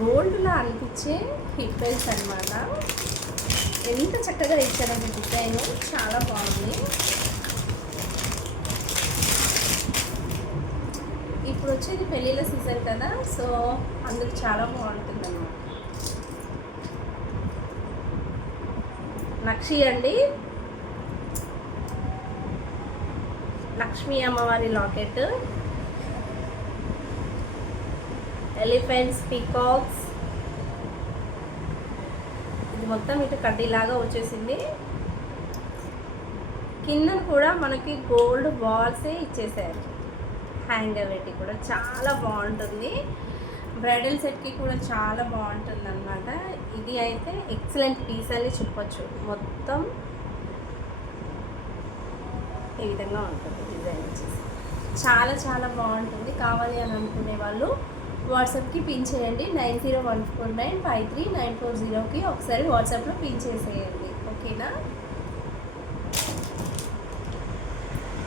గోల్డ్లా అనిపించే hip belts అనమాట. ఎంత చక్కగా ఇచ్చారంటే డిజైన్ చాలా బాగుంది. ఇప్పుడు వచ్చేది పెళ్ళిళ్ళ సీజన్ కదా, సో అందుకు చాలా బాగుంటుంది అన్నమాట. నక్షి అండి, లక్ష్మీ అమ్మవారి లాకెట్, ఎలిఫెంట్స్, పీకాక్స్, ఇది మొత్తం ఇటు కడ్డీలాగా వచ్చేసింది. కింద కూడా మనకి గోల్డ్ బాల్సే ఇచ్చేసారు. హ్యాంగర్ పెట్టి కూడా చాలా బాగుంటుంది. బ్రైడల్ సెట్కి కూడా చాలా బాగుంటుంది అన్నమాట. ఇది అయితే ఎక్సలెంట్ పీస్ అని చెప్పొచ్చు. మొత్తం ఈ విధంగా ఉంటుంది డిజైన్ వచ్చేసి. చాలా చాలా బాగుంటుంది. కావాలి అని అనుకునే వాళ్ళు వాట్సాప్కి పిన్ చేయండి. 9014953940కి ఒకసారి వాట్సాప్లో పిన్ చేసేయండి. ఓకేనా?